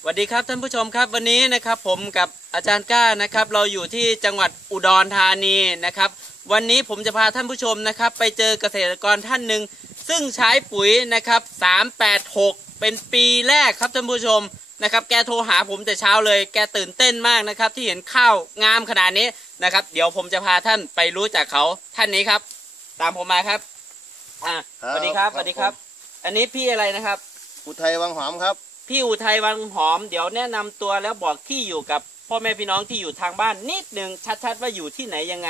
สวัสดีครับท่านผู้ชมครับวันนี้นะครับผมกับอาจารย์ก้านะครับ เราอยู่ที่จังหวัดอุดรธานีนะครับ วันนี้ผมจะพาท่านผู้ชมนะครับ ไปเจอเกษตรกรท่านหนึ่งซึ่งใช้ปุ๋ยนะครับ 386 เป็นปีแรกครับท่านผู้ชมนะครับ แกโทรหาผมแต่เช้าเลย แกตื่นเต้นมากนะครับ ที่เห็นข้าวงามขนาดนี้นะครับ เดี๋ยวผมจะพาท่านไปรู้จักเขาท่านนี้ครับ ตามผมมาครับอ่าสวัสดีครับครับสวัสดีครับ อันนี้พี่อะไรนะครับอุทัยวังหอมครับ พี่อุทัยวังหอมเดี๋ยวแนะนำตัวแล้วบอกที่อยู่กับพ่อแม่พี่น้องที่อยู่ทางบ้านนิดหนึ่งชัดๆว่าอยู่ที่ไหนยังไง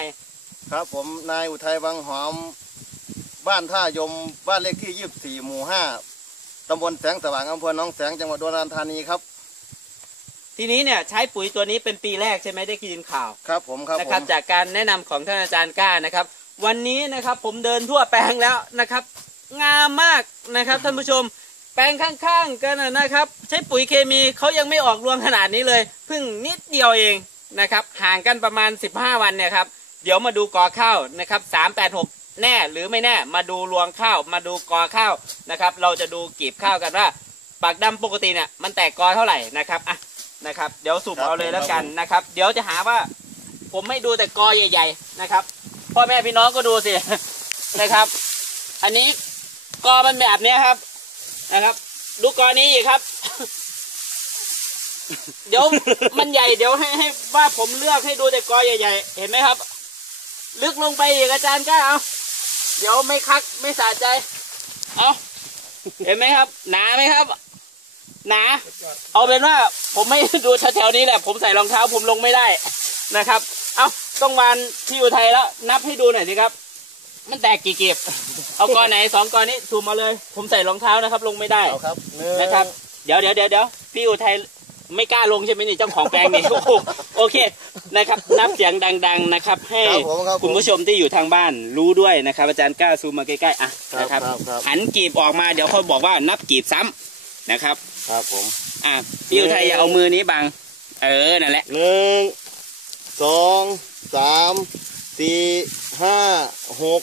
ครับผมนายอุทัยวังหอม บ้านท่ายมบ้านเลขที่24หมู่5ตำบลแสงสว่างอำเภอหนองแสงจังหวัดอุดรธานีครับทีนี้เนี่ยใช้ปุ๋ยตัวนี้เป็นปีแรกใช่ไหมได้ยินข่าวครับผมครับนะผครับมจากการแนะนำของท่านอาจารย์ก้านะครับ วันนี้นะครับผมเดินทั่วแปลงแล้วนะครับ งามมากนะครับท่านผู้ชม แปลงข้างๆกันนะครับ ใช้ปุ๋ยเคมีเขายังไม่ออกรวงขนาดนี้เลยเพิ่งนิดเดียวเองนะครับ ห่างกันประมาณ 15 วันเนี่ยครับ เดี๋ยวมาดูกอข้าวนะครับ386 แน่หรือไม่แน่มาดูรวงข้าว มาดูกอข้าวนะครับ เราจะดูกีบข้าวกันว่าปากดำปกติเนี่ยมันแตกกอเท่าไหร่นะครับอะนะครับ เดี๋ยวสุ่มเอาเลยแล้วกันนะครับ เดี๋ยวจะหาว่า ผมไม่ดูแต่กอใหญ่ ๆนะครับพ่อแม่พี่น้องก็ดูสินะครับ อันนี้กอมันแบบนี้ครับ นะครับ ดูกอนี้อีกครับ เดี๋ยวมันใหญ่เดี๋ยวให้ให้ว่าผมเลือกให้ดูแต่กอใหญ่ ๆ เห็นไหมครับ ลึกลงไปอีกอาจารย์ก็เอาเดี๋ยวไม่คักไม่สะใจ เอาเห็นไหมครับ หนาไหมครับ หนา เอาเป็นว่าผมไม่ดูแถวๆนี้แหละ ผมใส่รองเท้าผมลงไม่ได้นะครับ เอาต้องวานที่อุทัยแล้ว นับให้ดูหน่อยสิครับ มันแตกกี่เก็บ เอากอไหนสองกอนี้ซูมมาเลย ผมใส่รองเท้านะครับ ลงไม่ได้เอาครับหนึ่งนะครับ เดี๋ยวเดี๋ยวเดี๋ยวเดี๋ยวพี่อุทัยไม่กล้าลงใช่ไหมนี่เจ้าของแปลงนี่ โอ้โหโอเคนะครับ นับเสียงดัง ๆนะครับ ให้ครับผมครับผม คุณผู้ชมที่อยู่ทางบ้านรู้ด้วยนะครับ อาจารย์กล้าซูมมาใกล้ๆอะครับนะครับครับครับ หันกีบออกมาเดี๋ยวเขาบอกว่านับกีบซ้ำนะครับ ครับผม อะพี่อุทัยอย่าเอามือนี้บัง เออนั่นแหละ หนึ่งสองสามสี่ห้าหก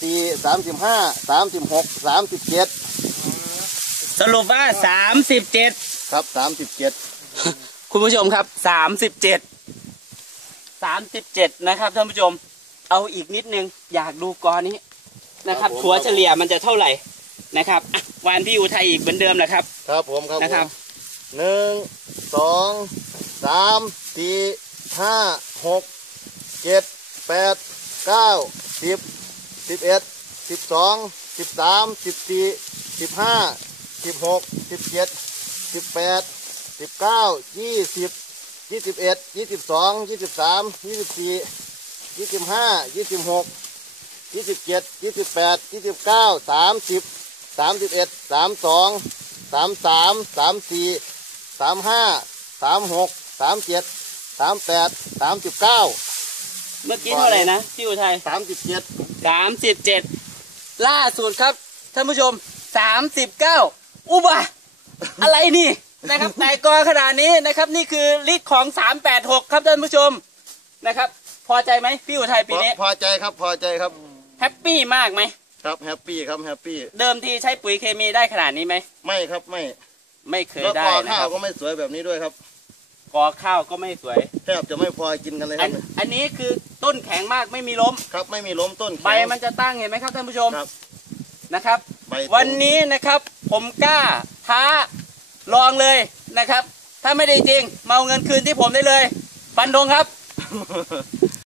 สี่สามสิบห้าสามสิบหกสามสิบเจ็ดสรุปว่าสามสิบเจ็ดครับสามสิบเจ็ดคุณผู้ชมครับสามสิบเจ็ดสามสิบเจ็ดนะครับท่านผู้ชม เอาอีกนิดนึงอยากดูกอนี้นะครับถัวเฉลี่ยมันจะเท่าไหร่นะครับอะวานพี่อุทัยอีกเหมือนเดิมแหละครับ ครับผมครับผมนะครับหนึ่งสองสามสี่ห้าหกเจ็ดแปดเก้าสิบสิ บเอ็ดสิบสองสิบสามสิบสี่สิบห้าสิบหกสิบเจ็ดสิบแปดสิบเก้ายี่สิบยี่สิบเอ็ดยี่สิบสองยี่สิบสามยี่สิบสี่ยี่สิบห้ายี่สิบหกยี่สิบเจ็ดยี่สิบแปดยี่สิบเก้าสามสิบสามสิบเอ็ดสามสองสามสามสามสี่สามห้าสามหกสามเจ็ดสามแปดสามสิบเก้า เมื่อกี้เท่าไหร่นะพี่อุทัยสามสิบเจ็ดสามสิบเจ็ดล่าสุดครับท่านผู้ชมสามสิบเก้าอุบะอะไรนี่นะครับแต่กอขนาดนี้นะครับ นี่คือลิตรของสามแปดหกครับท่านผู้ชมนะครับ พอใจไหมพี่อุทัยปีนี้พอใจครับพอใจครับแฮปปี้มากไหมครับแฮปปี้ครับแฮปปี้เดิมทีใช้ปุ๋ยเคมีได้ขนาดนี้ไหมไม่ครับไม่ไม่เคยแล้วได้ก็นะข้าควรับก็ไม่สวยแบบนี้ด้วยครับ กอข้าวก็ไม่สวย แทบจะไม่พอกินกันเลยคอัรันบอันนี้คือต้นแข็งมากไม่มีล้ม ครับไม่มีล้มต้นแข็ง ใบมันจะตั้งเห็นไหมครับท่านผู้ชมครับ นะครับ ใบตรงวันนี้นะครับผมกล้าท้าลองเลยนะครับ ถ้าไม่ได้จริงมาเอาเงินคืนที่ผมได้เลยฟันธงครับ